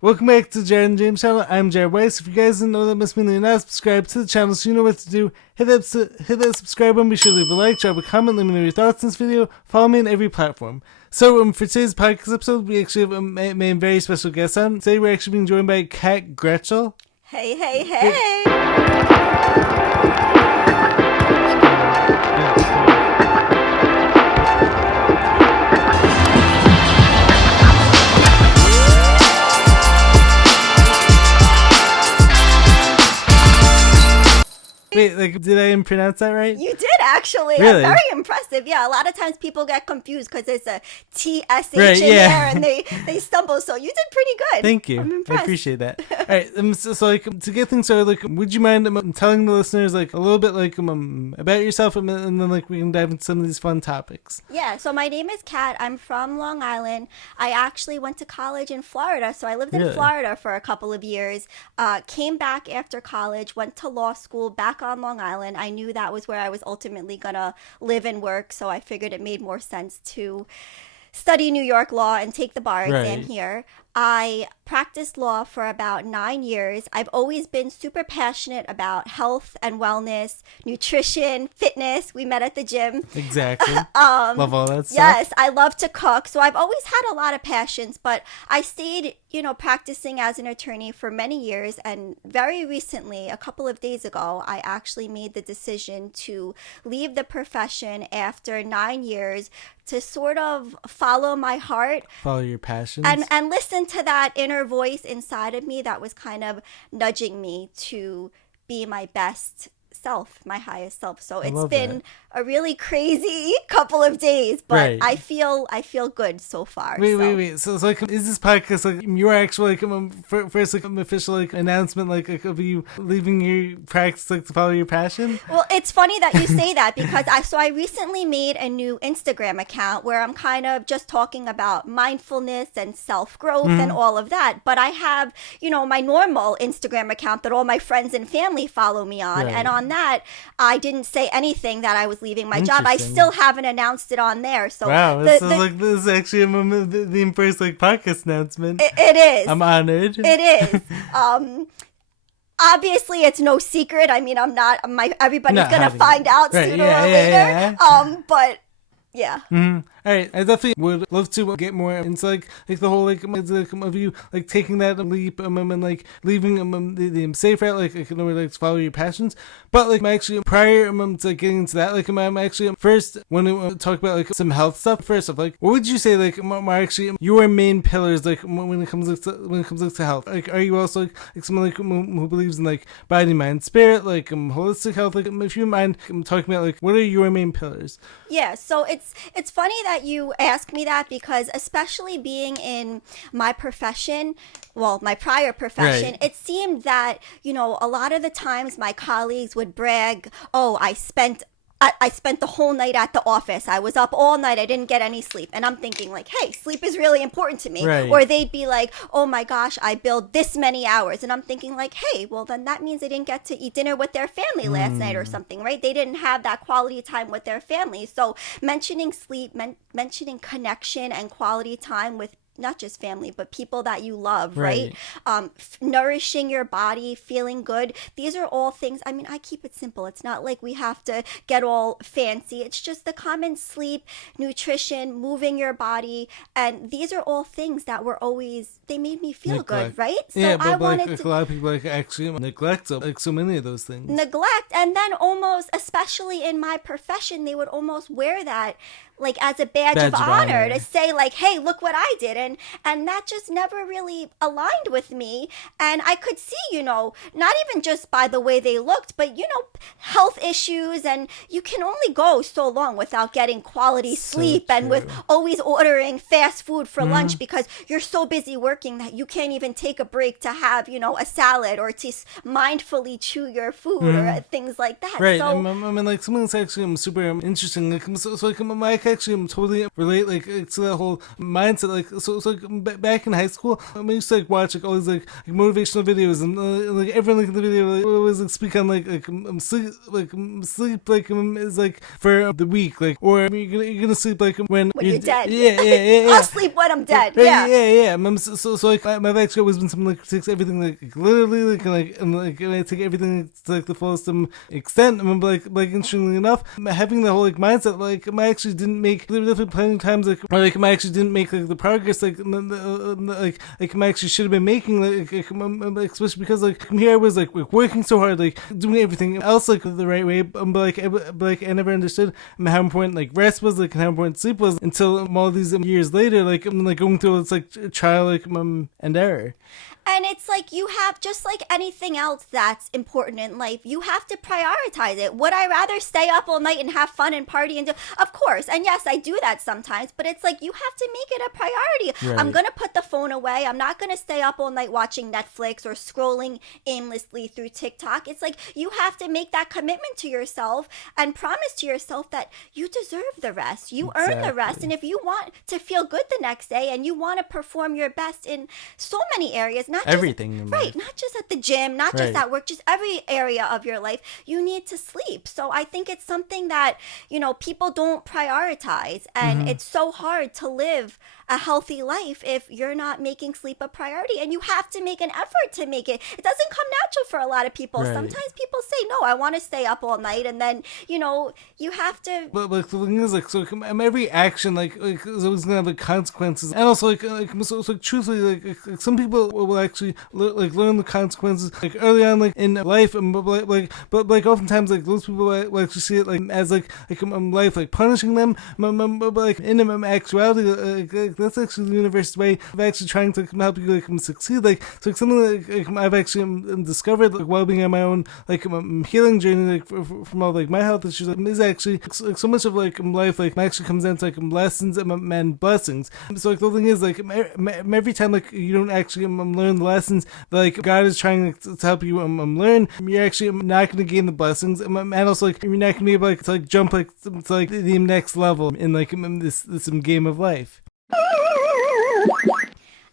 Welcome back to Jared and James channel. I'm Jared Weiss. If you guys didn't know, that must mean you're not subscribed to the channel, so you know what to do. Hit that subscribe button, be sure to leave a like, drop a comment, let me know your thoughts on this video, follow me on every platform. So for today's podcast episode, we actually have a very special guest on. Today we're actually being joined by Cat Gretschel. Hey, hey, hey! Wait, did I pronounce that right? You did actually. Really? Very impressive. Yeah, a lot of times people get confused because there's a TSH Right, in yeah. there and they stumble. So you did pretty good. Thank you. I'm I impressed. appreciate that. All right, so to get things started, would you mind telling the listeners a little bit about yourself, and then we can dive into some of these fun topics. Yeah, so my name is Kat. I'm from Long Island. I actually went to college in Florida, so I lived in Really? Florida for a couple of years. Came back after college, went to law school back on Long Island. I knew that was where I was ultimately gonna live and work, so I figured it made more sense to study New York law and take the bar exam Right. here. I practiced law for about 9 years. I've always been super passionate about health and wellness, nutrition, fitness. We met at the gym. Exactly. Love all that stuff. Yes, I love to cook. So I've always had a lot of passions, but I stayed, practicing as an attorney for many years. And very recently, a couple of days ago, I actually made the decision to leave the profession after 9 years to sort of follow my heart Follow your passions. and listen to that inner voice inside of me that was kind of nudging me to be my best self, my highest self. So it's love been a really crazy couple of days, but Right. I feel good so far. Wait. So is this podcast your actual first official announcement of you leaving your practice to follow your passion? Well, it's funny that you say that because I recently made a new Instagram account where I'm kind of just talking about mindfulness and self-growth and all of that. But I have, my normal Instagram account that all my friends and family follow me on. Right. And on that, I didn't say anything that I was leaving my job. I Interesting. still haven't announced it on there. So Wow, this is actually the first podcast announcement. it is. I'm honored. It is. Obviously, it's no secret. I mean, everybody's No, gonna find out Right, sooner yeah, or yeah, later. yeah. But yeah. All right, I definitely would love to get more into the whole of you taking that leap and leaving the safe route to follow your passions. But I'm actually prior to getting into that I'm actually first want to talk about some health stuff. First off, what would you say are actually your main pillars when it comes to health? Are you also someone who believes in body, mind, spirit, holistic health? If you mind talking about what are your main pillars? Yeah, so it's funny that you ask me that because especially being in my profession, well, my prior profession, Right. it seemed that, a lot of the times my colleagues would brag, oh, I spent the whole night at the office. I was up all night. I didn't get any sleep. And I'm thinking hey, sleep is really important to me. Right. Or they'd be like, oh my gosh, I billed this many hours. And I'm thinking hey, well then that means they didn't get to eat dinner with their family last night or something, right? They didn't have that quality time with their family. So mentioning sleep, mentioning connection and quality time with not just family, but people that you love, right? Nourishing your body, feeling good. These are all things, I keep it simple. It's not like we have to get all fancy. It's just the common sleep, nutrition, moving your body. And these are all things that they made me feel good, right? So Yeah, but I wanted a lot of people actually neglect so many of those things. neglect. And then almost, especially in my profession, they would almost wear that as a badge of honor to say hey, look what I did. And that just never really aligned with me. And I could see, not even just by the way they looked, but, health issues. And you can only go so long without getting quality sleep and with always ordering fast food for lunch because you're so busy working that you can't even take a break to have, a salad or to mindfully chew your food or things like that. Right. So, something that's actually super interesting. So my actually totally relate to that whole mindset. Like back in high school, I used to watch all these motivational videos, and everyone in the video always speak on sleep is for the week, or you're gonna sleep when you're dead. Yeah. I'll sleep when I'm dead. Right, Yeah. So I've actually always been someone takes everything literally and I take everything to the fullest extent. I remember interestingly enough, having the whole mindset, I actually didn't make, there were definitely plenty of times I actually didn't make the progress I actually should have been making, especially because here I was working so hard, doing everything else the right way, but I never understood how important rest was, and how important sleep was, until all these years later, I'm going through this trial and error. And it's you have, just like anything else that's important in life, you have to prioritize it. Would I rather stay up all night and have fun and party and do? Of course. And yes, I do that sometimes, but it's you have to make it a priority. Right. I'm going to put the phone away. I'm not going to stay up all night watching Netflix or scrolling aimlessly through TikTok. It's you have to make that commitment to yourself and promise to yourself that you deserve the rest. You earn the rest. And if you want to feel good the next day and you want to perform your best in so many areas, not everything, right, not just at the gym, not just at work, just every area of your life, you need to sleep. So I think it's something that people don't prioritize, and it's so hard to live a healthy life if you're not making sleep a priority, and you have to make an effort to make it. It doesn't come natural for a lot of people. Right. Sometimes people say, no, I want to stay up all night, and then you have to. But the thing is, every action is always gonna have consequences, and also so truthfully, some people will actually learn the consequences early on in life, and but oftentimes those people will actually see it as life punishing them, but in actuality that's actually the universe's way of actually trying to help you succeed. Something I've actually discovered while being on my own healing journey from all my health issues is actually so much of life actually comes down to lessons and blessings. So the thing is every time you don't actually learn the lessons that God is trying to help you learn, you're actually not going to gain the blessings, and also you're not going to be able to jump to the next level in this game of life.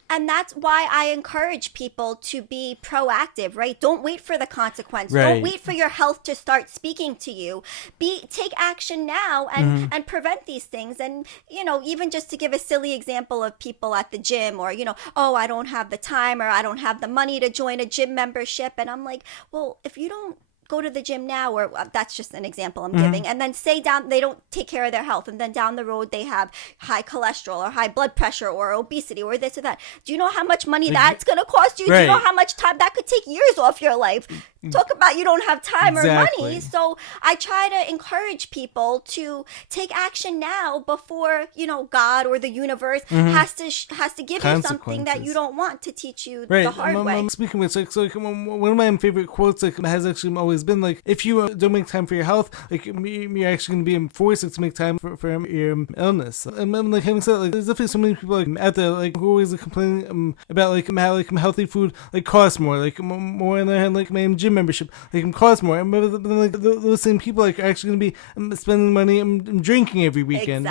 And that's why I encourage people to be proactive, right? Don't wait for the consequence. Right. Don't wait for your health to start speaking to you. Take action now and prevent these things. And, even just to give a silly example of people at the gym, or, oh, I don't have the time, or I don't have the money to join a gym membership. And I'm well, if you don't go to the gym now, or that's just an example I'm giving, and then say they don't take care of their health, and then down the road they have high cholesterol or high blood pressure or obesity or this or that. Do you know how much money that's going to cost you? Right. Do you know how much time that could take years off your life? Talk about you don't have time or money. So I try to encourage people to take action now before God or the universe has to give you something that you don't want to teach you the hard way. Speaking of which, one of my favorite quotes has actually always been if you don't make time for your health, you're actually going to be forced to make time for your illness. And having said that, there's definitely so many people out there who always complaining about how healthy food costs more, more on their hand my gym membership costs more. And those same people are actually going to be spending money and drinking every weekend.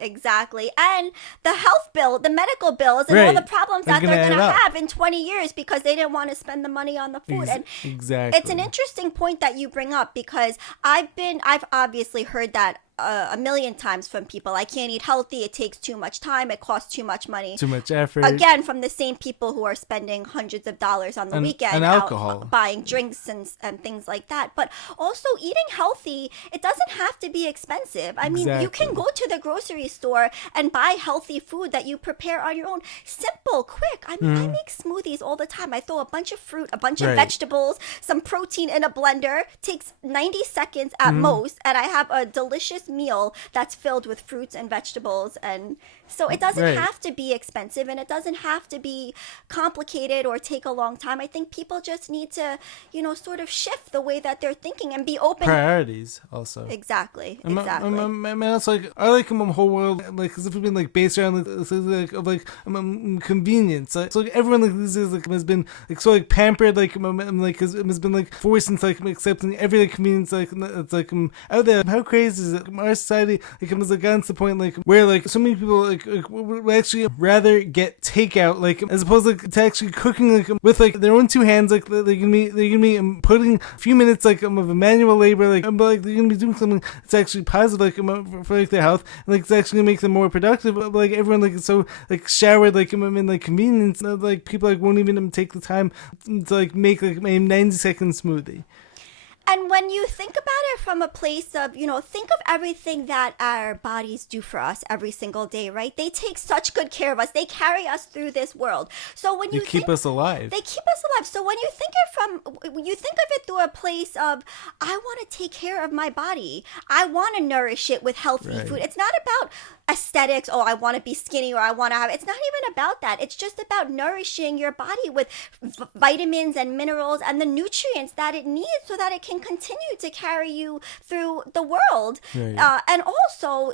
Exactly. And the health bill, the medical bills, and all the problems that they're going to have in 20 years because they didn't want to spend the money on the food. Exactly. It's an interesting point that you bring up, because I've obviously heard that a million times from people. I can't eat healthy. It takes too much time. It costs too much money. Too much effort. Again, from the same people who are spending hundreds of dollars on the weekend and alcohol, buying drinks and things like that. But also eating healthy, it doesn't have to be expensive. I mean, you can go to the grocery store and buy healthy food that you prepare on your own. Simple, quick. I mean, I make smoothies all the time. I throw a bunch of fruit, a bunch of vegetables, some protein in a blender. Takes 90 seconds at most, and I have a delicious meal that's filled with fruits and vegetables and So it doesn't Right. have to be expensive, and it doesn't have to be complicated or take a long time. I think people just need to, sort of shift the way that they're thinking and be open. Priorities also. Exactly. I Exactly. mean, it's like I like whole world like as if we've been like based around convenience. So like everyone like these days like has been like so like pampered like has been like forced into like accepting every like convenience like it's like out there. How crazy is it? Our society like has like gotten to the point like where like so many people like would actually rather get takeout like as opposed like to actually cooking like with like their own two hands like they're gonna be putting a few minutes like of a manual labor but like they're gonna be doing something that's actually positive like for like their health and like it's actually gonna make them more productive. But like everyone like is so like showered like in like convenience like people like won't even take the time to like make like a 90-second smoothie. And when you think about it from a place of, think of everything that our bodies do for us every single day, right? They take such good care of us. They carry us through this world. So when you keep us alive. They keep us alive. So when you think of it through a place of, I want to take care of my body. I want to nourish it with healthy food. It's not about aesthetics. Oh, I want to be skinny or I want to have. It's not even about that. It's just about nourishing your body with vitamins and minerals and the nutrients that it needs so that it can continue to carry you through the world. Right. And also,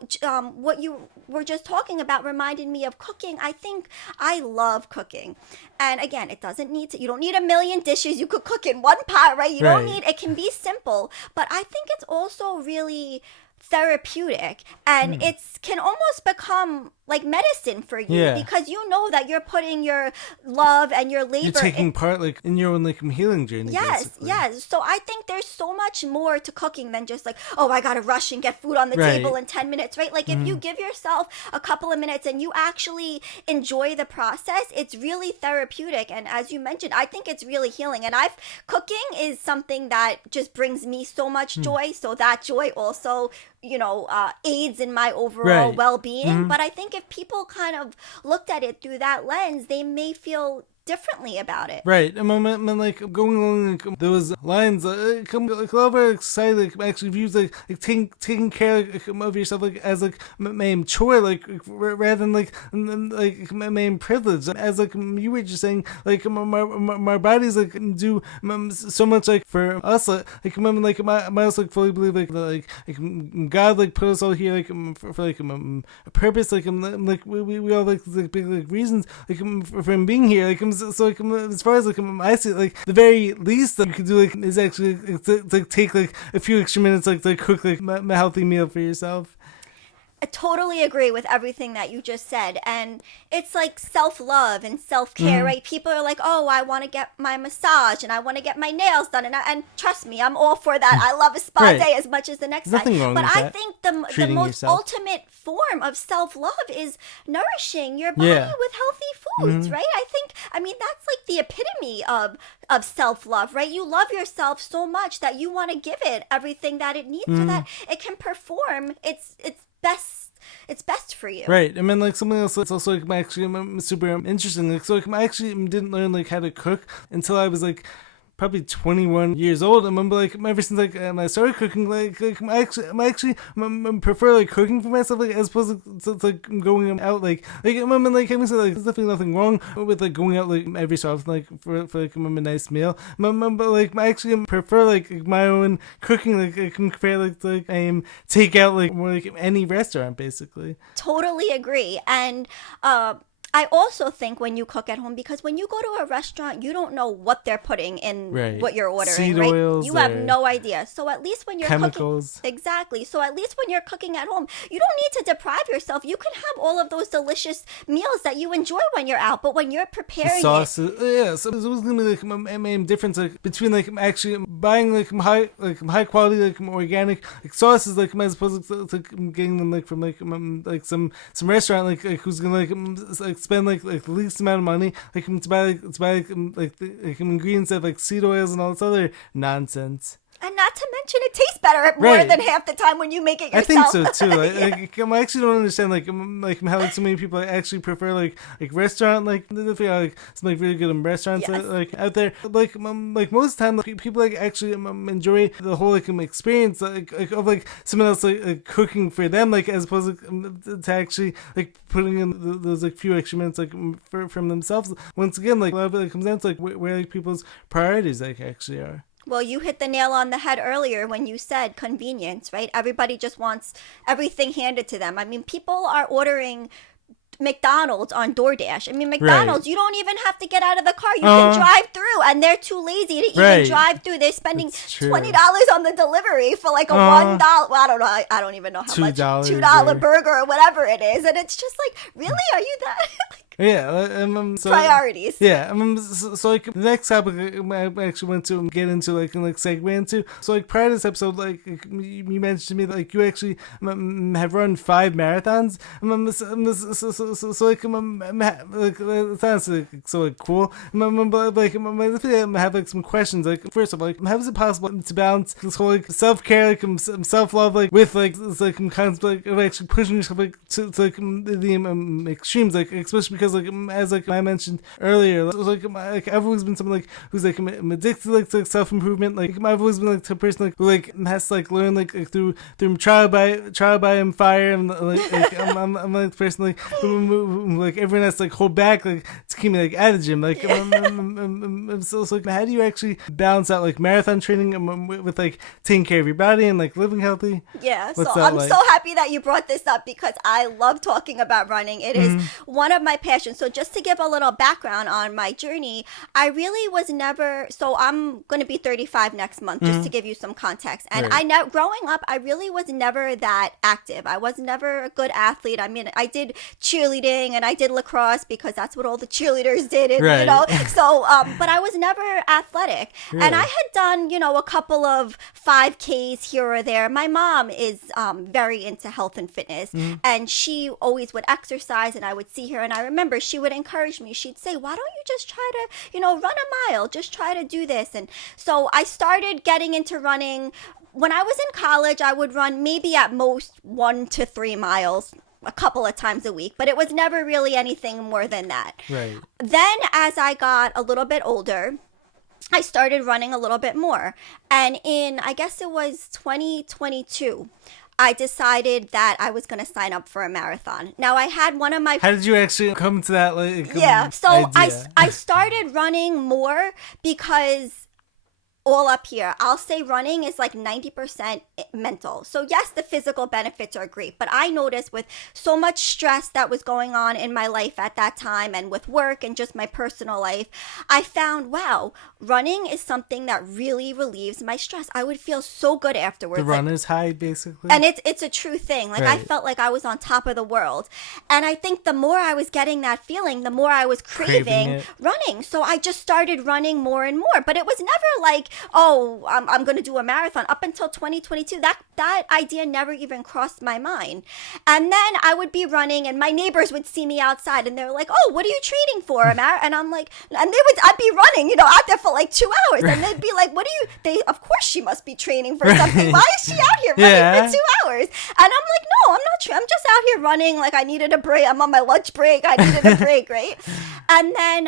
what you were just talking about reminded me of cooking. I think I love cooking. And again, it doesn't need to, you don't need a million dishes. You could cook in one pot, right? You don't need, it can be simple. But I think it's also really therapeutic, and it's can almost become like medicine for you because you know that you're putting your love and your labor. You're taking part like in your own like healing journey. Yes, basically. yes. So I think there's so much more to cooking than just like, oh, I gotta rush and get food on the table in 10 minutes, right? Like if you give yourself a couple of minutes and you actually enjoy the process, it's really therapeutic. And as you mentioned, I think it's really healing. And cooking is something that just brings me so much joy. So that joy also aids in my overall well-being. But I think if people kind of looked at it through that lens, they may feel differently about it. Right. And when like going along like, those lines, come like a lot of our society like actually views like taking care of yourself like as like main chore rather than like main privilege. As like you were just saying, like my bodies like do so much like for us. Like I also like fully believe like God like put us all here like for like a purpose. Like we all like big like reasons like for him being here. Like so like as far as like I see it, like the very least that you could do like is actually to take like a few extra minutes like to cook like a healthy meal for yourself. I totally agree with everything that you just said. And it's like self-love and self-care, right? People are like, oh, I want to get my massage and I want to get my nails done. And trust me, I'm all for that. I love a spa day as much as the next guy. Nothing wrong but with I that. think the most ultimate form of self-love is nourishing your body with healthy foods, right? I mean, that's like the epitome of self-love, right? You love yourself so much that you want to give it everything that it needs so that it can perform its best for you. Right. And then like something else that's also like actually super interesting. Like so like, I actually didn't learn like how to cook until I was like probably 21 years old. I remember like ever since like I started cooking like I actually prefer like cooking for myself like as opposed to like going out like I remember like having like there's definitely nothing wrong with like going out like every so often like for like a nice meal. But like I actually prefer like my own cooking like I can compare like to take out like more like any restaurant basically. Totally agree. And I also think when you cook at home, because when you go to a restaurant, you don't know what they're putting in what you're ordering, Seed right? oils You have no idea. So at least when you're chemicals. cooking, exactly. So at least when you're cooking at home, you don't need to deprive yourself. You can have all of those delicious meals that you enjoy when you're out, but when you're preparing sauces, so there's always gonna be like a main difference like between like actually buying like high quality like organic like sauces like as opposed to getting them like from like some restaurant like who's gonna like spend like the least amount of money like to buy ingredients of like seed oils and all this other nonsense. And not to mention, it tastes better more than half the time when you make it yourself. I think so too. I actually don't understand how so many people actually prefer restaurant some really good restaurants out there. Most of the time, people actually enjoy the whole experience of someone else cooking for them as opposed to actually putting in those few extra minutes from themselves. Once again, a lot of it comes down to where people's priorities actually are. Well, you hit the nail on the head earlier when you said convenience, right? Everybody just wants everything handed to them. I mean, people are ordering McDonald's on DoorDash. I mean, McDonald's, you don't even have to get out of the car. You can drive through, and they're too lazy to even drive through. They're spending $20 on the delivery for a $1. Well, I don't know. I don't even know how much. $2 burger or whatever it is. And it's just really? Are you that? Yeah, so, priorities. Yeah, so the next topic I actually want to get into, segue into. So, prior to this episode, you mentioned to me that you actually have run 5 marathons. It sounds so cool. But I have some questions. First of all, how is it possible to balance this whole self-care, self-love, with concept of actually pushing yourself to the extremes, especially because as I mentioned earlier, I've always been someone who's addicted to self-improvement. I've always been the person who has to learn through trial by fire, and I'm the person who everyone has to hold back to keep me out of the gym. So how do you actually balance out marathon training with taking care of your body and living healthy? Yeah, so I'm so happy that you brought this up because I love talking about running. It is one of my passions. So just to give a little background on my journey, I really was never, so I'm going to be 35 next month, just to give you some context. And growing up, I really was never that active. I was never a good athlete. I mean, I did cheerleading and I did lacrosse because that's what all the cheerleaders did, and, so, but I was never athletic. Really? And I had done, a couple of 5Ks here or there. My mom is very into health and fitness, and she always would exercise, and I would see her, and I remember she would encourage me. She'd say, why don't you just try to, run a mile, just try to do this. And so I started getting into running. When I was in college, I would run maybe at most 1 to 3 miles a couple of times a week, but it was never really anything more than that. Right. Then as I got a little bit older, I started running a little bit more. And in, I guess it was 2022, I decided that I was going to sign up for a marathon. Now, I had one of my... How did you actually come to that? So I started running more because all up here, I'll say running is 90% mental. So yes, the physical benefits are great, but I noticed with so much stress that was going on in my life at that time and with work and just my personal life, I found, wow, running is something that really relieves my stress. I would feel so good afterwards. The runner's high, basically. And it's a true thing. I felt like I was on top of the world. And I think the more I was getting that feeling, the more I was craving running. So I just started running more and more. But it was never I'm going to do a marathon. Up until 2022, that idea never even crossed my mind. And then I would be running and my neighbors would see me outside and they're like, oh, what are you training for? And I'm like, I'd be running, out there for 2 hours. And they'd be like, of course she must be training for something. Why is she out here running for 2 hours? And I'm like, no, I'm not. I'm just out here running. I needed a break. I'm on my lunch break. I needed a break, right? And then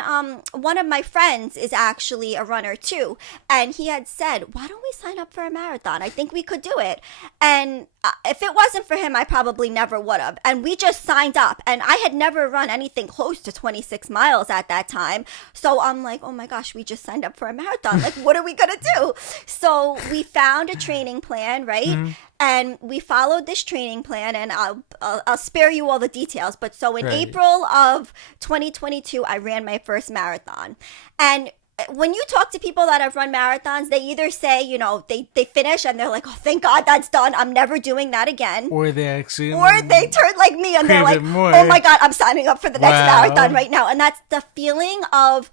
one of my friends is actually a runner too. And he had said, why don't we sign up for a marathon? I think we could do it. And if it wasn't for him, I probably never would have. And we just signed up. And I had never run anything close to 26 miles at that time. So I'm like, oh my gosh, we just signed up for a marathon. What are we going to do? So we found a training plan, right? Mm-hmm. And we followed this training plan, and I'll spare you all the details. But so in April of 2022, I ran my first marathon. And when you talk to people that have run marathons, they either say, they finish and they're like, oh, thank God that's done. I'm never doing that again. Or they turn like me and they're like, oh my God, I'm signing up for the next marathon right now. And that's the feeling of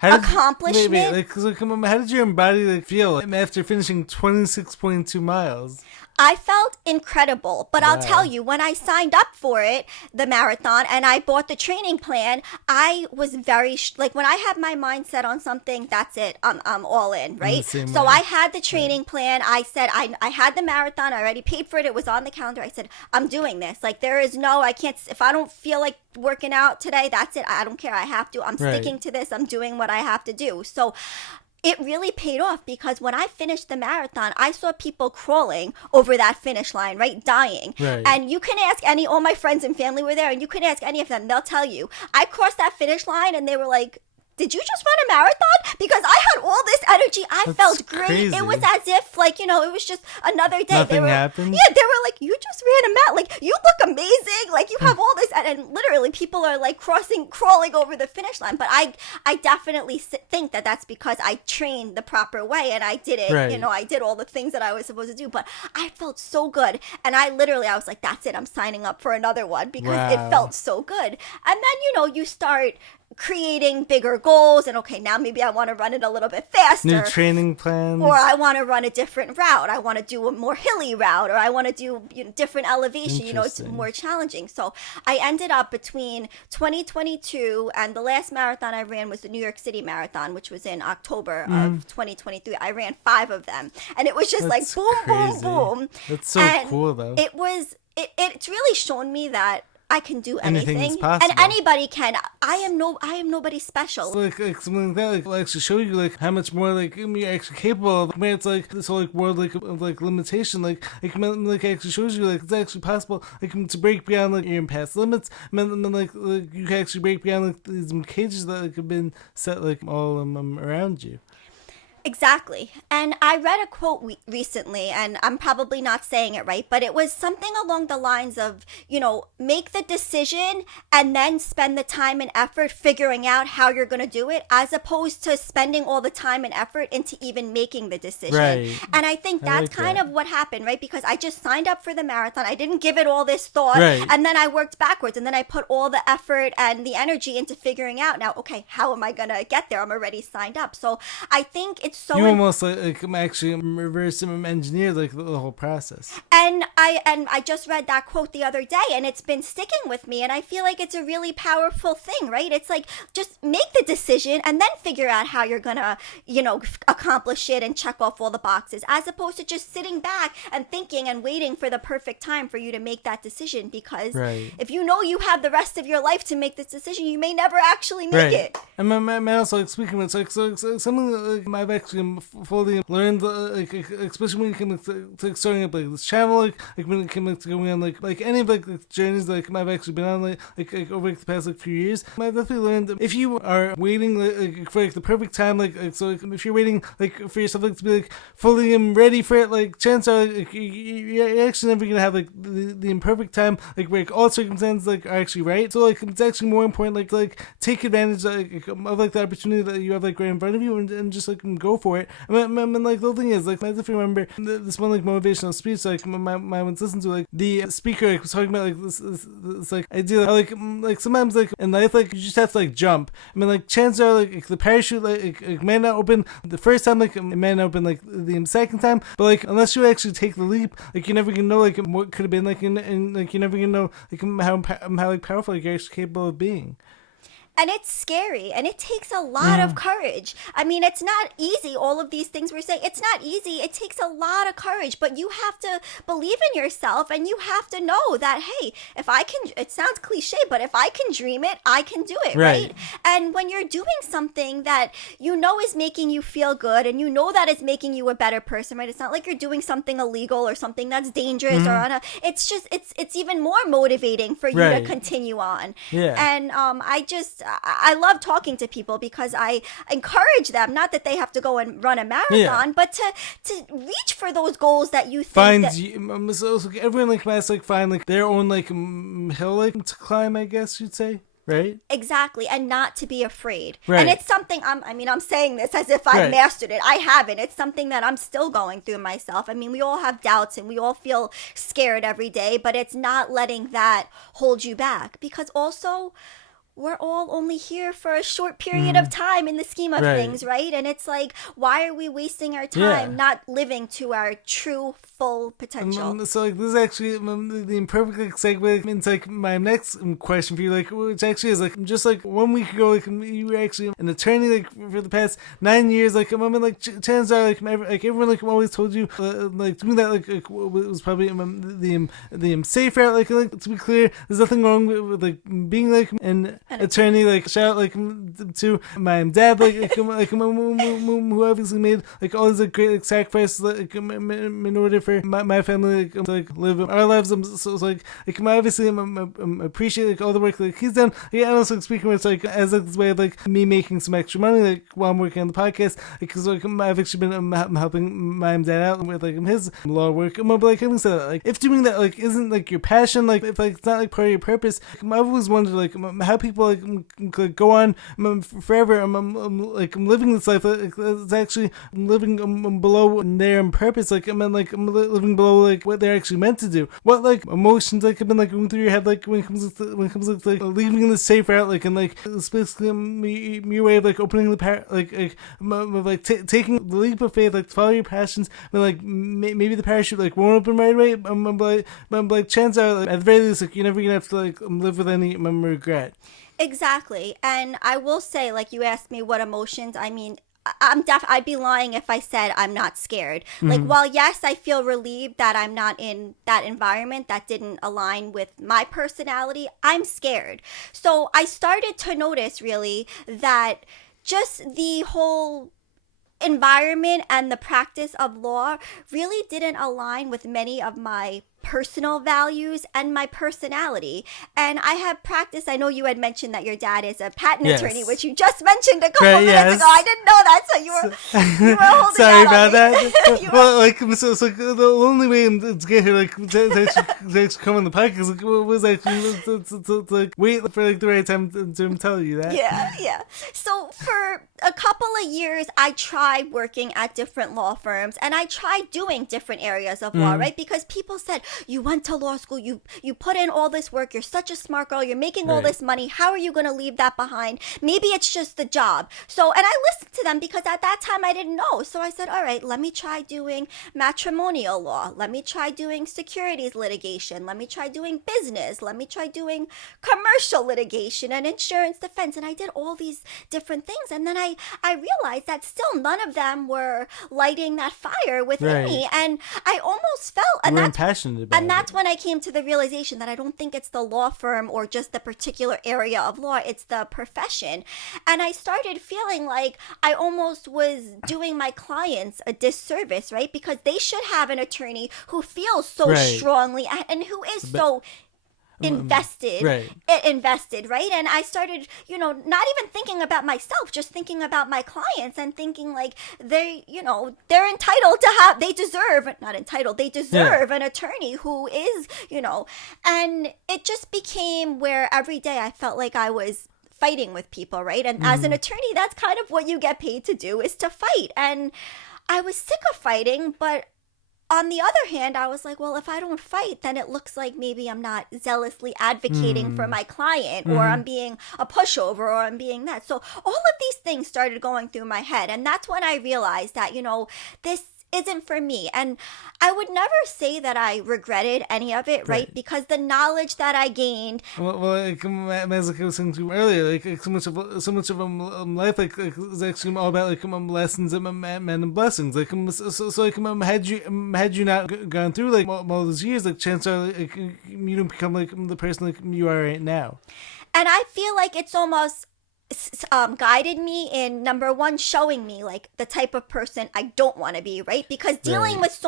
accomplishment. How did your body feel after finishing 26.2 miles? I felt incredible, but I'll tell you, when I signed up for it, the marathon, and I bought the training plan, I was very like, when I have my mind set on something, that's it. I'm all in, right? So I had the training plan. I said I had the marathon. I already paid for it. It was on the calendar. I said, I'm doing this. Like, there is no, I can't, if I don't feel like working out today, that's it. I don't care. I have to. I'm sticking to this. I'm doing what I have to do. So it really paid off, because when I finished the marathon, I saw people crawling over that finish line, right? Dying. Right. And you can ask all my friends and family were there, and you can ask any of them. They'll tell you. I crossed that finish line and they were like, did you just run a marathon? Because I had all this energy. I felt great. Crazy. It was as if, like, it was just another day. Nothing happened? Yeah, they were like, you just ran a marathon. Like, you look amazing. Like, you have all this. And literally, people are, like, crawling over the finish line. But I definitely think that that's because I trained the proper way and I did it. Right. I did all the things that I was supposed to do. But I felt so good. And I was like, that's it. I'm signing up for another one, because it felt so good. And then, you start creating bigger goals, and okay, now maybe I want to run it a little bit faster. New training plans. Or I want to run a different route. I want to do a more hilly route, or I want to do different elevation. It's more challenging. So I ended up between 2022 and the last marathon I ran was the New York City Marathon, which was in October of 2023. I ran 5 of them, and it was just That's like boom, crazy. boom, boom. That's so cool, though. It's really shown me that I can do anything, Anything is possible. and anybody can. I am nobody special. So like something like that, like will actually show you like how much more like you're actually capable of. It's like this whole like world like of like limitation, like actually shows you like it's actually possible like to break beyond like your past limits. Like you can actually break beyond like these cages that like have been set like all around you. Exactly. And I read a quote recently, and I'm probably not saying it right, but it was something along the lines of, make the decision and then spend the time and effort figuring out how you're going to do it, as opposed to spending all the time and effort into even making the decision. Right. And I think that's kind of what happened, right? Because I just signed up for the marathon. I didn't give it all this thought. Right. And then I worked backwards, and then I put all the effort and the energy into figuring out, now, okay, how am I going to get there? I'm already signed up. So I think it's so you almost like actually reverse engineer like the whole process. And I just read that quote the other day, and it's been sticking with me, and I feel like it's a really powerful thing, right? It's like, just make the decision and then figure out how you're gonna accomplish it and check off all the boxes, as opposed to just sitting back and thinking and waiting for the perfect time for you to make that decision. Because if you have the rest of your life to make this decision, you may never actually make it. And my also like speaking of it's like something that I've actually fully learned, especially when it comes to starting up like this channel, like when it comes to going on like any of like the journeys that I've actually been on like over the past like few years. I've definitely learned that if you are waiting for like the perfect time, so if you're waiting like for yourself to be like fully ready for it, like chances are you're actually never gonna have like the imperfect time, like where all circumstances like are actually right. So like it's actually more important like take advantage of like the opportunity that you have like right in front of you, and just like go for it. I mean, like the whole thing is like, if you remember this one like motivational speech like my once listened to, like the speaker like was talking about like this like idea like sometimes like in life like you just have to like jump. I mean, like chances are like the parachute like may not open the first time, like it may not open like the second time, but like unless you actually take the leap, like you're never gonna know like what could have been like, and like you're never gonna know like how like powerful like, you're actually capable of being. And it's scary, and it takes a lot of courage. I mean, it's not easy. All of these things we're saying, it's not easy. It takes a lot of courage, but you have to believe in yourself, and you have to know that, hey, if I can, it sounds cliche, but if I can dream it, I can do it, right? And when you're doing something that is making you feel good, and that it's making you a better person, right? It's not like you're doing something illegal or something that's dangerous it's just, it's even more motivating for you to continue on. Yeah. And I love talking to people, because I encourage them, not that they have to go and run a marathon, but to reach for those goals that you think so everyone like must like find like their own like hill like to climb, I guess you'd say. Right? Exactly. And not to be afraid. Right. And it's something I'm saying this as if I've mastered it. I haven't. It's something that I'm still going through myself. I mean, we all have doubts and we all feel scared every day, but it's not letting that hold you back, because also we're all only here for a short period of time in the scheme of things, right? And it's like, why are we wasting our time not living to our true full potential? So like this is actually the perfect segue into like my next question for you, like, which actually is like just like 1 week ago, like you were actually an attorney like for the past 9 years, like like chances are like everyone like always told you like doing that like was probably the safe route. Like to be clear, there's nothing wrong with like being like an attorney. Like shout out like to my dad, who obviously made like all these like great like sacrifices like in order for my family like, to like live our lives. So it's like obviously I'm appreciate like all the work like he's done. Yeah, and also speaking of, it's like as like this way of like me making some extra money like while I'm working on the podcast, because like I've actually been helping my dad out with like his law work. But like having said that, like if doing that like isn't like your passion, like if like it's not like part of your purpose, I've always wondered like how people like go on forever. I'm living this life like it's actually living below their purpose. Like I'm living below like what they're actually meant to do. What like emotions like have been like going through your head like when it comes to like leaving the safe route, like and like it's basically your way of like opening the taking the leap of faith, like to follow your passions, but like maybe the parachute like won't open right away. But like chances are like, at the very least like you're never gonna have to like live with any regret. Exactly. And I will say, like, you asked me what emotions. I mean, I'd be lying if I said I'm not scared. Like, while yes, I feel relieved that I'm not in that environment that didn't align with my personality, I'm scared. So I started to notice really that just the whole environment and the practice of law really didn't align with many of my personal values and my personality. And I have practiced. I know you had mentioned that your dad is a patent attorney, which you just mentioned a couple minutes ago. I didn't know that, so you were holding sorry that about that. Well, like so the only way to get here like to actually come on the podcast like, was actually to like wait for like the right time to tell you that. Yeah. So for a couple of years, I tried working at different law firms, and I tried doing different areas of law, right? Because people said, you went to law school, you put in all this work, you're such a smart girl, you're making all this money, how are you going to leave that behind? Maybe it's just the job. So, and I listened to them because at that time I didn't know. So I said, all right, let me try doing matrimonial law. Let me try doing securities litigation. Let me try doing business. Let me try doing commercial litigation and insurance defense. And I did all these different things. And then I realized that still none of them were lighting that fire within me. And I almost felt, and that's passionate about and that's when I came to the realization that I don't think it's the law firm or just the particular area of law, it's the profession. And I started feeling like I almost was doing my clients a disservice, right? Because they should have an attorney who feels so strongly and who is so invested, right? And I started, not even thinking about myself, just thinking about my clients and thinking like they're entitled to have, they deserve an attorney who is, and it just became where every day I felt like I was fighting with people, right? And as an attorney, that's kind of what you get paid to do, is to fight. And I was sick of fighting, but on the other hand, I was like, well, if I don't fight, then it looks like maybe I'm not zealously advocating for my client, or I'm being a pushover, or I'm being that. So all of these things started going through my head. And that's when I realized that, this isn't for me. And I would never say that I regretted any of it, right? Because the knowledge that I gained. Well, like, as I was saying to you earlier, like so much of life, like is actually all about like lessons and blessings. Like so like had you not gone through like all those years, like chances are like you don't become like the person like you are right now. And I feel like it's almost guided me in, number one, showing me like the type of person I don't want to be, right? Because dealing with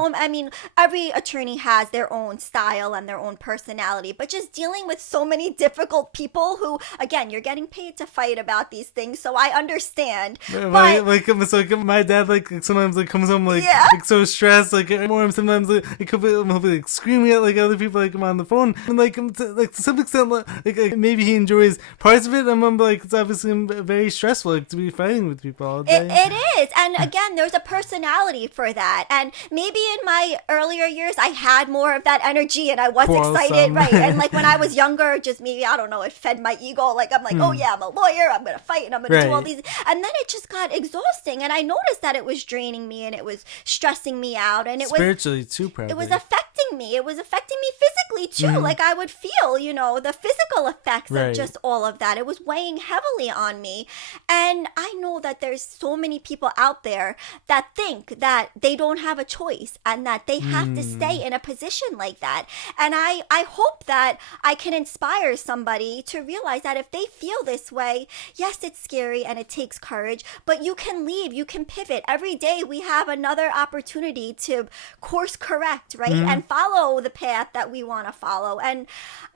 every attorney has their own style and their own personality, but just dealing with so many difficult people who, again, you're getting paid to fight about these things, so I understand. But so like my dad like sometimes like comes home like so stressed, like or sometimes like he'll be like screaming at like other people like on the phone, and like to some extent like maybe he enjoys parts of it, and I'm like it's obviously very stressful, like, to be fighting with people all day. It is. And again, there's a personality for that. And maybe in my earlier years, I had more of that energy and I was excited, right? And like when I was younger, just maybe, I don't know, it fed my ego. Like, I'm like, oh yeah, I'm a lawyer. I'm going to fight and I'm going to do all these. And then it just got exhausting. And I noticed that it was draining me and it was stressing me out. And it spiritually was too, probably. It was affecting me. It was affecting me physically too. Like I would feel, the physical effects of just all of that. It was weighing heavily on me. And I know that there's so many people out there that think that they don't have a choice and that they have to stay in a position like that. And I hope that I can inspire somebody to realize that if they feel this way, yes, it's scary and it takes courage, but you can leave, you can pivot. Every day we have another opportunity to course correct, right? And follow the path that we want to follow. And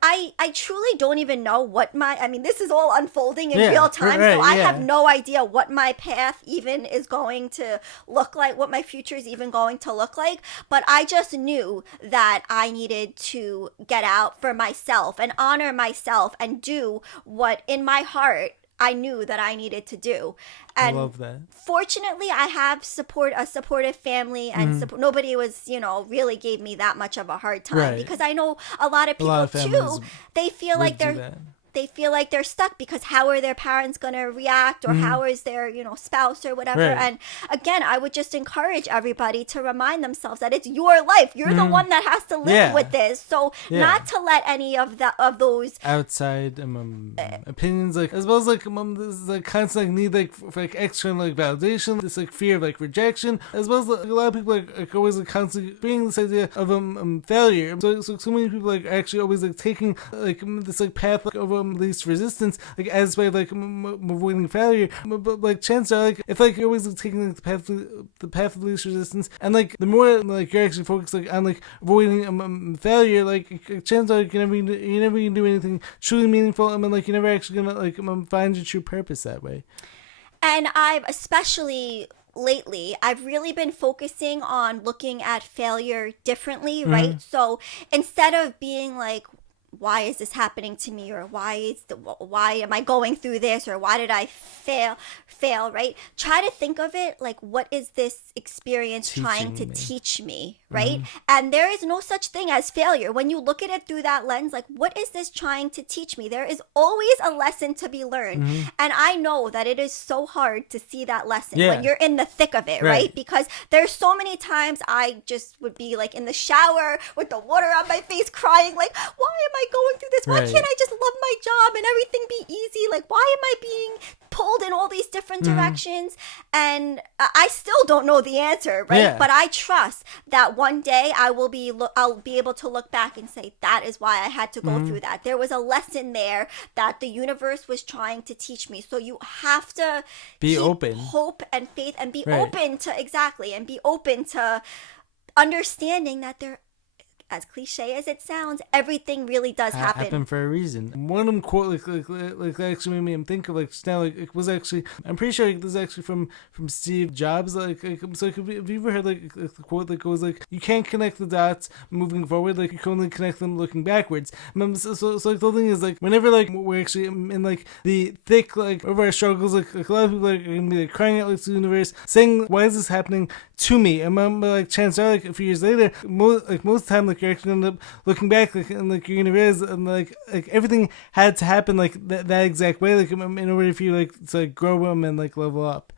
I truly don't even know what this is all unfolding in real time. So I have no idea what my path even is going to look like, what my future is even going to look like. But I just knew that I needed to get out for myself and honor myself and do what in my heart I knew that I needed to do. And I love that. Fortunately, I have a supportive family, and nobody was, really gave me that much of a hard time, because I know a lot of people too, they feel like they're stuck because how are their parents going to react, or how is their, spouse or whatever. And again, I would just encourage everybody to remind themselves that it's your life. You're the one that has to live with this. So not to let any of those outside opinions, like, as well as like this like constant need for external validation, this fear of rejection, as well as a lot of people like always constantly bringing this idea of failure. So many people actually always taking this path of least resistance as a way of avoiding failure. But chances are if you're always taking the path of least resistance, and the more you're actually focused on avoiding failure, chances are you're never gonna do anything truly meaningful. You're never actually gonna find your true purpose that way. And I've especially lately, I've really been focusing on looking at failure differently, right? So instead of being why is this happening to me, or why am I going through this, or why did I fail, right? Try to think of it what is this experience trying to teach me, right? And there is no such thing as failure. When you look at it through that lens, what is this trying to teach me? There is always a lesson to be learned. And I know that it is so hard to see that lesson when you're in the thick of it, right? Because there's so many times I just would be in the shower with the water on my face crying, why am I going through this? Why can't I just love my job and everything be easy? Why am I being pulled in all these different directions? And I still don't know the answer, right? But I trust that one day I'll be able to look back and say, that is why I had to go through that. There was a lesson there that the universe was trying to teach me. So you have to be keep open, hope and faith, and be open to understanding that there, as cliche as it sounds, everything really does happen for a reason. One of them quote actually made me think of just now it was actually, I'm pretty sure this is actually from Steve Jobs. So have you ever heard the quote that goes you can't connect the dots moving forward, you can only connect them looking backwards. So the whole thing is whenever we're actually in the thick of our struggles, a lot of people are gonna be crying out to the universe, saying, why is this happening to me? And chances are a few years later, most of the time you're actually end up looking back and you're gonna realize everything had to happen that exact way in order for you to grow them and level up.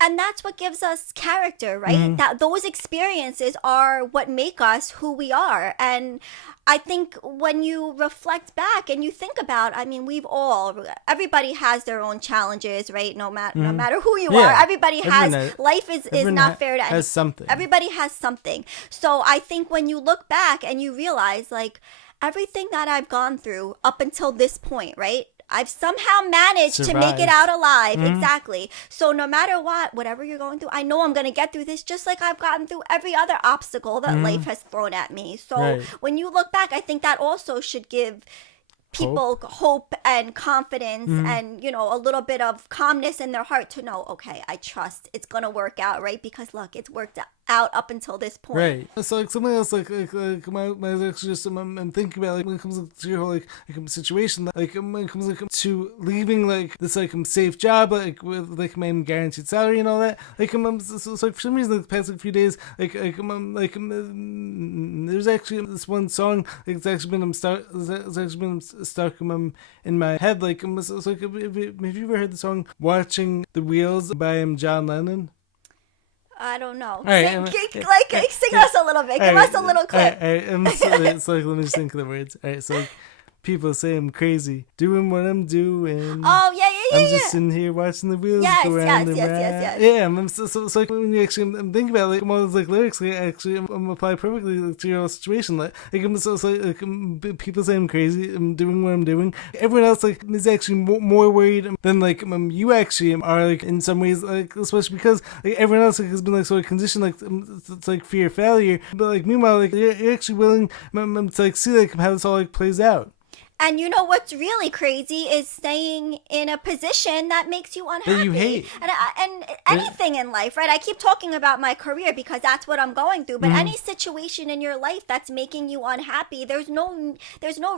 And that's what gives us character, right? That those experiences are what make us who we are. And I think when you reflect back and you think about, everybody has their own challenges, right? No matter who you are, everybody has, life is not fair to anyone. Something. Everybody has something. So I think when you look back and you realize everything that I've gone through up until this point, right? I've somehow managed to make it out alive. Exactly. So no matter whatever you're going through, I know I'm going to get through this, just like I've gotten through every other obstacle that life has thrown at me. So when you look back, I think that also should give people hope and confidence and, a little bit of calmness in their heart to know, okay, I trust it's going to work out, right? Because look, it's worked out up until this point. Right. So like something else my actually just I'm thinking about like when it comes to your whole situation like when it comes to leaving like this safe job like with like my guaranteed salary and all that like so like for some reason like the past few days there's actually this one song like it's actually been stuck in my head like so like have you ever heard the song "Watching the Wheels" by John Lennon? I don't know. Right, Sing us a little bit. Give us a little clip. So let me just think of the words. All right, so like, people say I'm crazy, doing what I'm doing. Oh yeah. I'm just sitting here watching the wheels go round and round. Yeah, I'm so like when you actually I'm thinking about all those lyrics, I'm apply perfectly to your situation. I'm people say I'm crazy, I'm doing what I'm doing. Everyone else is actually more worried than you actually are in some ways, especially because everyone else has been sort of conditioned to fear failure. But meanwhile you're actually willing to see how this all plays out. And you know what's really crazy is staying in a position that makes you unhappy. That you hate. And anything in life, right? I keep talking about my career because that's what I'm going through. But any situation in your life that's making you unhappy, there's no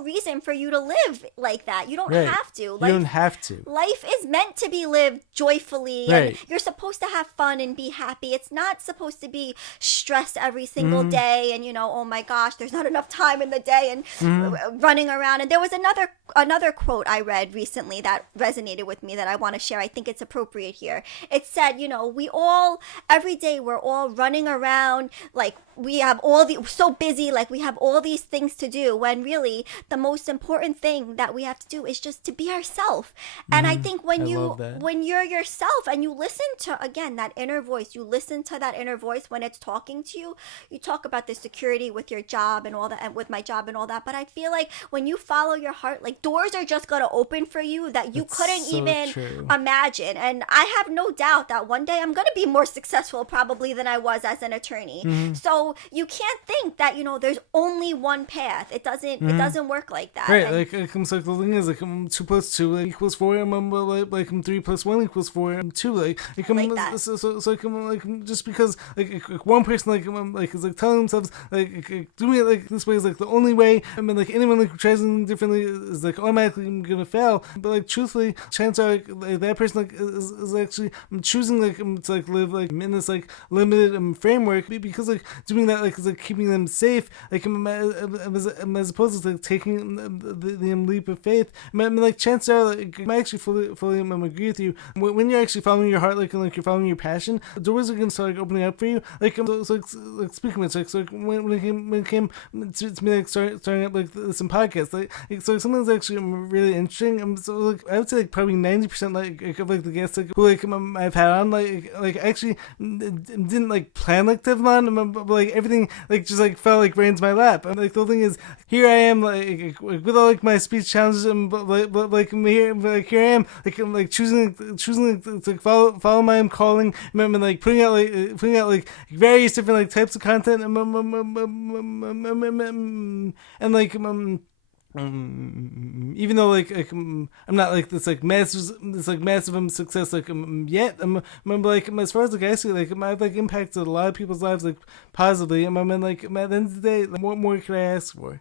reason for you to live like that. You don't have to. You don't have to. Life is meant to be lived joyfully. Right. And you're supposed to have fun and be happy. It's not supposed to be stressed every single day. And, oh my gosh, there's not enough time in the day and running around. And there was another quote I read recently that resonated with me that I want to share. I think it's appropriate here. It said, every day we're all running around we have so busy, we have all these things to do, when really the most important thing that we have to do is just to be ourselves. And I think when you're yourself and you listen to, again, that inner voice, when it's talking to you, you talk about the security with your job and all that, and with my job and all that. But I feel like when you follow your heart, doors are just going to open for you that you couldn't even imagine. And I have no doubt that one day I'm going to be more successful probably than I was as an attorney. So you can't think that there's only one path. It doesn't work like that. Right. The thing is 2 plus 2 equals 4. 3 plus 1 equals 4. 2 just because one person is telling themselves doing it this way is the only way. I mean anyone tries something differently is automatically gonna fail. But truthfully, chances are that person is actually choosing to live in this limited framework because doing that is keeping them safe as opposed to taking the leap of faith. I mean chances are I actually fully agree with you. When you're actually following your heart and you're following your passion, doors are gonna start opening up for you. Speaking of it, when it came to me starting up some podcasts, so something that's actually really interesting. So I would say probably 90% of the guests who I've had on actually didn't plan to have them on, but everything just fell right into my lap. And the thing is, here I am with all my speech challenges, here I am choosing to follow my calling, and putting out various different types of content, even though I'm not this massive success yet, as far as I see I've impacted a lot of people's lives positively. At the end of the day, what more could I ask for?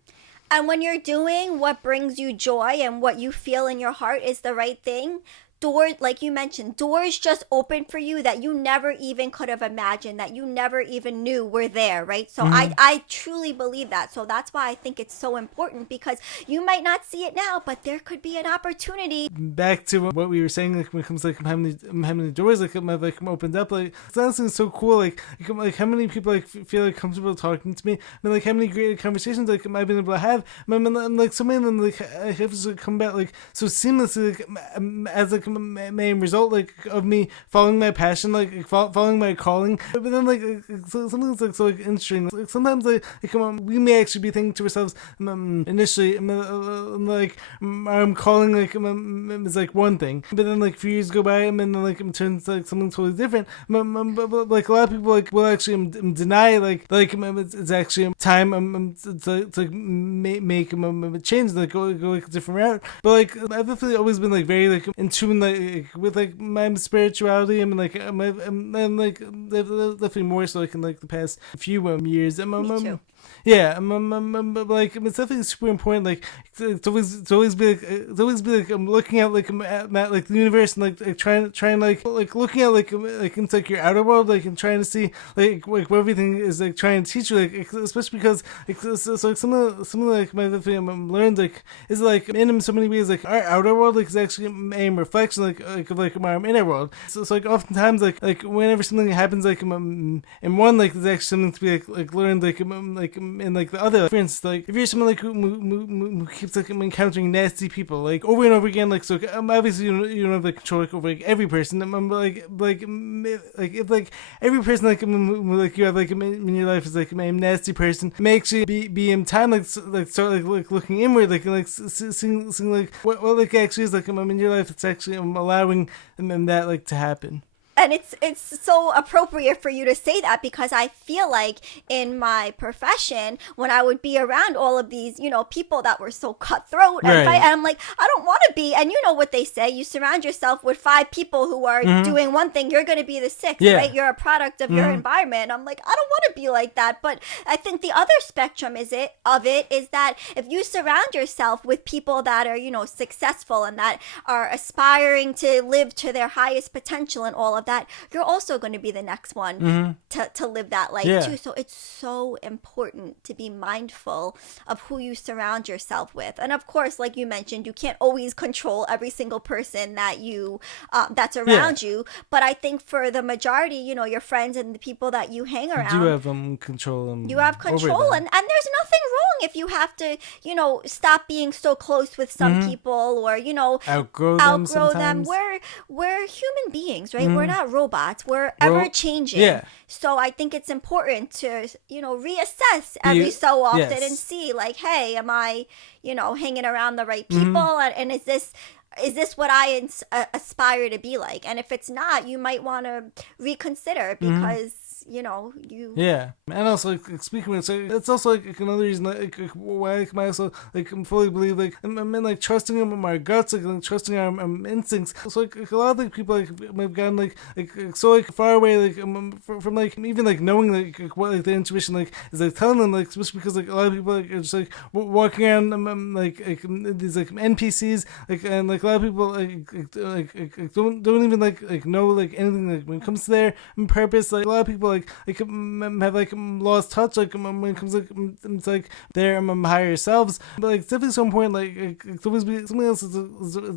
And when you're doing what brings you joy and what you feel in your heart is the right thing, doors, like you mentioned, doors just open for you that you never even could have imagined, that you never even knew were there, right? So I truly believe that. So that's why I think it's so important, because you might not see it now, but there could be an opportunity. Back to what we were saying, when it comes how many doors have opened up, it's honestly so cool. How many people feel comfortable talking to me. I mean, how many great conversations I've been able to have. I mean, so many of them I have to come back so seamlessly as main result of me following my passion, following my calling. But then something that's so interesting. Sometimes we may actually be thinking to ourselves initially, I'm calling is one thing, but then a few years go by and then it turns something totally different. But a lot of people will actually deny it's actually time to make a change, go a different route. But I've definitely always been very in tune even like with like my spirituality, I'm like definitely more so like in like the past few years. Me too. Yeah, but, like it's definitely super important. Like to always be like I'm looking at like at like the universe and like trying like looking at like into like your outer world, like and trying to see like what everything is like trying to teach you, like especially because like so like some of like my thing I'm learned like is like in so many ways like our outer world like is actually a reflection of like our inner world. So like oftentimes like whenever something happens like in one like there's actually something to be like learned like in like the other. For instance, like if you're someone like who keeps like encountering nasty people like over and over again, like so obviously you don't have like control like, over like every person. Like if like every person like you have like in your life is like a nasty person, it may actually be in time like start like looking inward like seeing like what like actually is like in your life. It's actually allowing that like to happen. And it's so appropriate for you to say that, because I feel like in my profession, when I would be around all of these, people that were so cutthroat and fight, and I'm like, I don't want to be. And you know what they say, you surround yourself with 5 people who are doing one thing, you're going to be the 6th, right? You're a product of your environment. I'm like, I don't want to be like that. But I think the other spectrum of it is that if you surround yourself with people that are, successful and that are aspiring to live to their highest potential and all of that, you're also going to be the next one to live that life too. So it's so important to be mindful of who you surround yourself with. And of course, like you mentioned, you can't always control every single person that you that's around you. But I think for the majority, your friends and the people that you hang around, you have control. You have control, and there's nothing wrong if you have to, stop being so close with some people, or outgrow them. We're human beings, right? We're not robots. We're ever changing. So I think it's important to reassess every so often and see like, hey, am I hanging around the right people, and is this what I aspire to be like? And if it's not, you might want to reconsider, because you and also like speaking of it, so it's also like another reason like why I also like fully believe like I'm in like trusting them our guts, like trusting our instincts. So like a lot of like people like have gotten like so like far away like from like even like knowing like what like the intuition like is like telling them, like especially because like a lot of people like are just like walking around like these like NPCs, like, and like a lot of people like don't even like know like anything like when it comes to their purpose. Like a lot of people like have like lost touch like when it comes like it's like their higher selves. But like it's definitely so important like it's always be something else is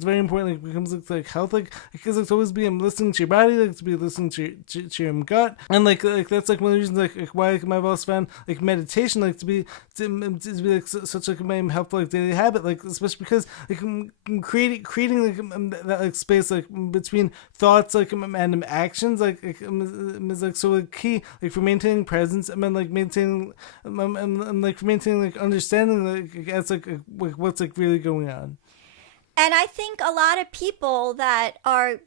very important like when it comes like health, like because it's always be listening to your body, like to be listening to your gut. And like that's like one of the reasons like why like, I've also found like meditation like to be like such like my helpful like daily habit, like especially because like creating like that like space like between thoughts like and actions like is like so like key like for maintaining presence, and then like maintaining and like for maintaining like understanding like as like what's like really going on. And I think a lot of people that are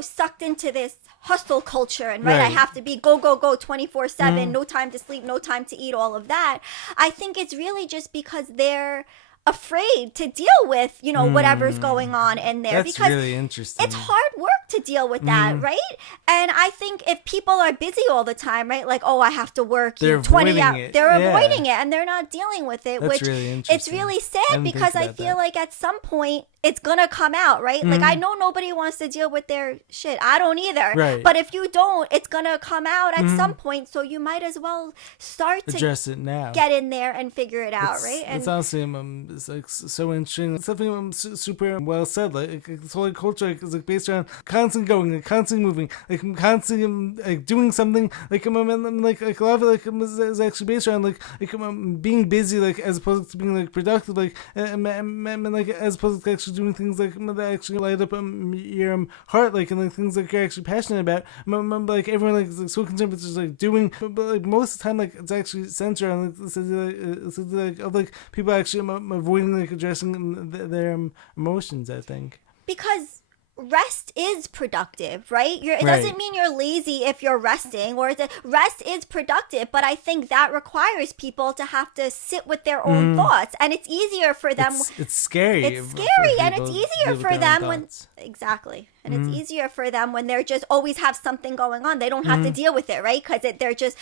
sucked into this hustle culture and right, I have to be go 24/7, no time to sleep, no time to eat, all of that, I think it's really just because they're afraid to deal with whatever's going on in there. That's because really interesting. It's hard work to deal with that, right? And I think if people are busy all the time, right, like, oh, I have to work 20 hours, they're avoiding it and they're not dealing with it. That's which really interesting. It's really sad, because I feel like at some point it's gonna come out, right? Like, I know nobody wants to deal with their shit. I don't either. Right. But if you don't, it's gonna come out at some point. So you might as well start to address it now. Get in there and figure it out, right? And it's honestly it's like so interesting. It's something super well said. Like this whole culture is like based around constantly going, like constantly moving, like constantly like doing something. Like like a lot of it like is actually based around like being busy, like as opposed to being like productive, like and like as opposed to actually doing things like that actually light up your heart, like and like things like you're actually passionate about. Like everyone like is like so concerned with just like doing, but like most of the time like it's actually centered on like of like people actually avoiding like addressing their emotions, I think. Because rest is productive, right? It Right. doesn't mean you're lazy if you're resting, or rest is productive, but I think that requires people to have to sit with their own thoughts, and it's easier for them. It's scary. It's for scary, and people it's to easier deal with for their own them when thoughts. exactly, and it's easier for them when they're just always have something going on. They don't have to deal with it, right? Because they're just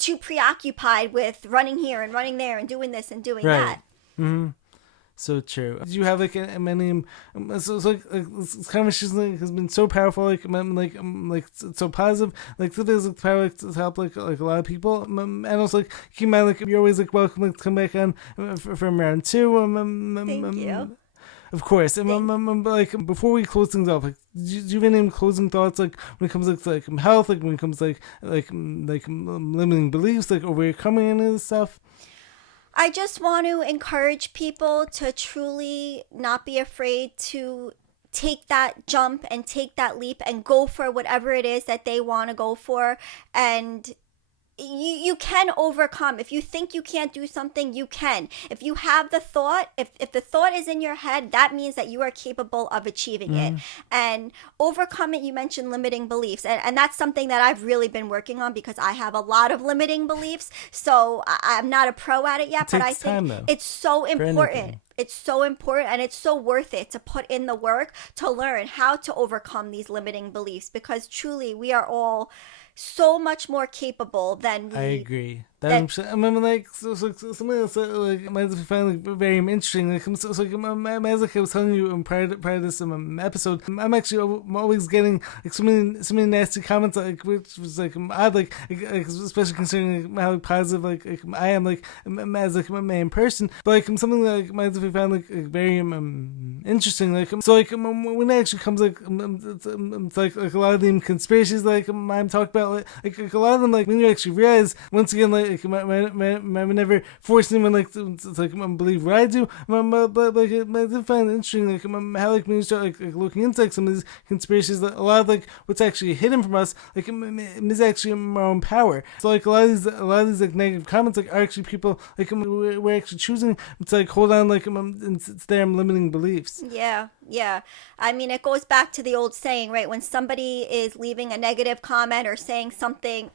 too preoccupied with running here and running there and doing this and doing Right. that. So true. Do you have like many? So it's like this conversation has been so powerful. So positive. Like there's like power to help like a lot of people. And also like keep in mind like you're always like welcome to come back on from round 2. Thank you. Of course. Like before we close things off, like do you have any closing thoughts like when it comes to like health, like when it comes to like limiting beliefs, like overcoming any of this stuff? I just want to encourage people to truly not be afraid to take that jump and take that leap and go for whatever it is that they want to go for. And you can overcome. If you think you can't do something, you can. If you have the thought, if the thought is in your head, that means that you are capable of achieving it. And overcome it. You mentioned limiting beliefs, and that's something that I've really been working on, because I have a lot of limiting beliefs. So I'm not a pro at it yet, but I think it's so important. It's so important, and it's so worth it to put in the work to learn how to overcome these limiting beliefs, because truly we are all so much more capable than we. I agree. I mean, like, something else like might find like very interesting. Like, as I was telling you prior to this episode, I'm always getting like so many nasty comments, like which was like odd, like especially considering like, how positive like I am, like as like a man person, but like something that like might found like very interesting. Like so like when it actually comes like it's like a lot of them conspiracies like I'm talking about like a lot of them like when you actually realize once again like I would never force anyone like to like believe what I do, but like I did find it interesting like how like when you start like looking into like some of these conspiracies, like, a lot of like what's actually hidden from us like is actually our own power. So like a lot of these like negative comments like are actually people like we're actually choosing to like hold on like it's their limiting beliefs. Yeah. I mean, it goes back to the old saying, right? When somebody is leaving a negative comment or saying something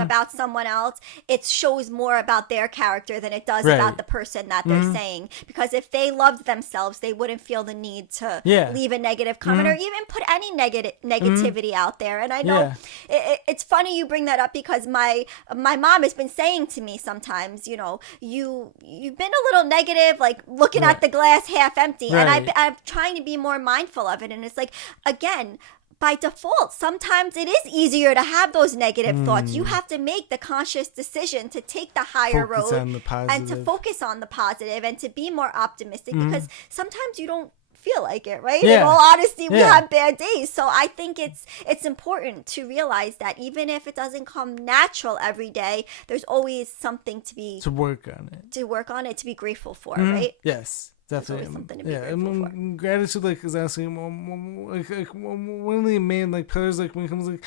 about someone else, it shows more about their character than it does about the person that they're saying. Because if they loved themselves, they wouldn't feel the need to leave a negative comment or even put any negativity out there. And I know it's funny you bring that up, because my mom has been saying to me sometimes, you've been a little negative, like looking at the glass half empty. And I'm trying to be more mindful of it. And it's like, again, by default, sometimes it is easier to have those negative thoughts. You have to make the conscious decision to take the higher road and to focus on the positive and to be more optimistic, because sometimes you don't feel like it, right? In all honesty, we have bad days. So I think it's important to realize that even if it doesn't come natural every day, there's always something to work on it, to be grateful for, right? Yes. Definitely, something to be grateful for. Gratitude, like, is actually like one of the main like pillars, like when it comes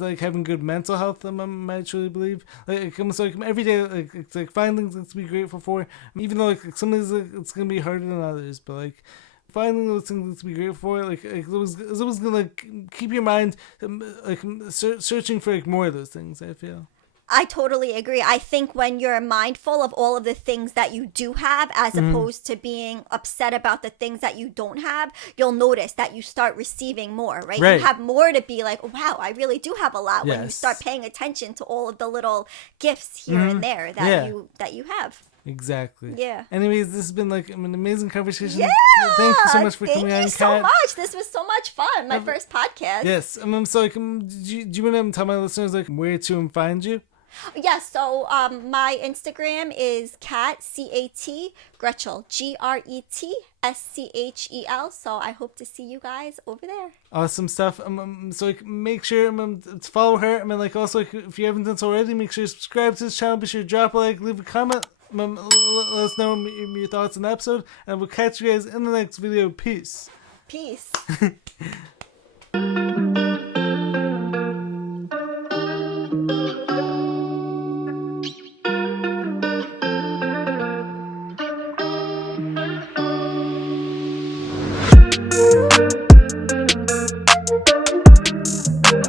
like having good mental health. I truly believe, like it comes like every day, like it's like find things to be grateful for, even though like some days like, it's gonna be harder than others, but like finding those things to be grateful for, like it was gonna like keep your mind like searching for like more of those things. I feel. I totally agree. I think when you're mindful of all of the things that you do have, as opposed to being upset about the things that you don't have, you'll notice that you start receiving more, right? You have more to be like, wow, I really do have a lot. When you start paying attention to all of the little gifts here and there that you have. Exactly. Yeah. Anyways, this has been like an amazing conversation. Yeah. Thank you so much for coming on, Kat. Thank you so much. This was so much fun. My first podcast. Yes. So like, do you want to tell my listeners like where to find you? Yes, so my Instagram is Cat, C-A-T, Gretschel, Gretschel. So I hope to see you guys over there. Awesome stuff. So like, make sure to follow her. I mean, like also if you haven't done so already, make sure to subscribe to this channel. Be sure to drop a like, leave a comment. Let us know your thoughts on the episode, and we'll catch you guys in the next video. Peace.